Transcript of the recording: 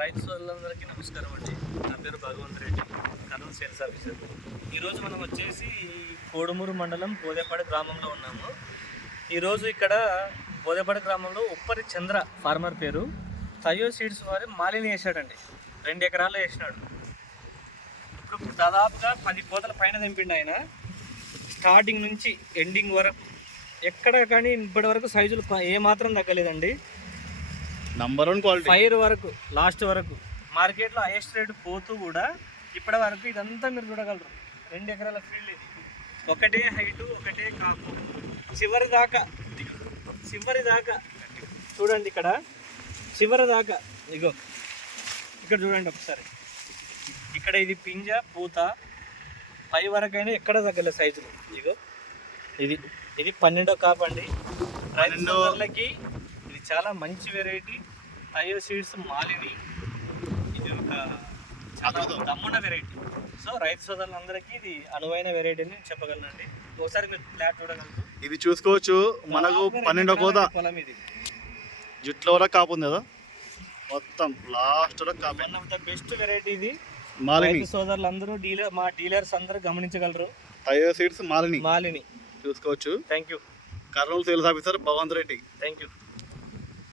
రైతు సోదరులందరికీ నమస్కారం అండి. నా పేరు భగవంత్ రెడ్డి, కర్నూలు సేల్స్ ఆఫీసర్. ఈరోజు మనం వచ్చేసి కోడుమూరు మండలం బోదేపాడు గ్రామంలో ఉన్నాము. ఈరోజు ఇక్కడ బోదేపాడు గ్రామంలో ఉప్పరి చంద్ర ఫార్మర్ పేరు తయో సీడ్స్ వారి మాలిని వేసాడండి. 2 ఎకరాల్లో వేసినాడు. ఇప్పుడు దాదాపుగా 10 కోతల పైన తెంపిండు ఆయన. స్టార్టింగ్ నుంచి ఎండింగ్ వరకు ఎక్కడ కానీ ఇప్పటి వరకు సైజులు ఏమాత్రం తగ్గలేదండి. నంబర్ 1 క్వాలిటీ ఫైర్ వరకు లాస్ట్ వరకు మార్కెట్లో హైయెస్ట్ రేటు పోతూ కూడా ఇప్పటి వరకు ఇదంతా మీరు చూడగలరు. 2 ఎకరాల ఫీల్డ్ ఇది. ఒకటే హైటు, ఒకటే కాపు, చివరి దాకా చూడండి. ఇక్కడ చివరి దాకా ఇగో ఇక్కడ చూడండి ఒకసారి. ఇక్కడ ఇది పింజ పూత పై వరకైనా ఎక్కడ తగ్గలేదు సైజులు. ఇగో ఇది 12వ కాపు అండి. రైతు సోదరులకి ఇది చాలా మంచి వెరైటీ తయో సీడ్స్ మాలిని. ఇది ఒక చాలా దమ్మున్న వెరైటీ. సో రైతు సోదరులందరికీ ఇది అనువైన వెరైటీ అని చెప్పగలనండి. ఒకసారి మీరు ఫ్లాట్ చూడగలరు. ఇది చూసుకోవచ్చు. మనకు 12వ కోత పొలం ఇది. జుట్ల వరకు కాపు ఉంది కదా, మొత్తం లాస్ట్ వరకు కాపు. One of the best variety ఇది. మాలిని రైతు సోదరులందరూ మా డీలర్స్ అందరూ గమనించగలరు. తయో సీడ్స్ మాలిని మాలిని చూసుకోవచ్చు. Thank you. Kurnool sales officer Bhagwant Reddy. Thank you.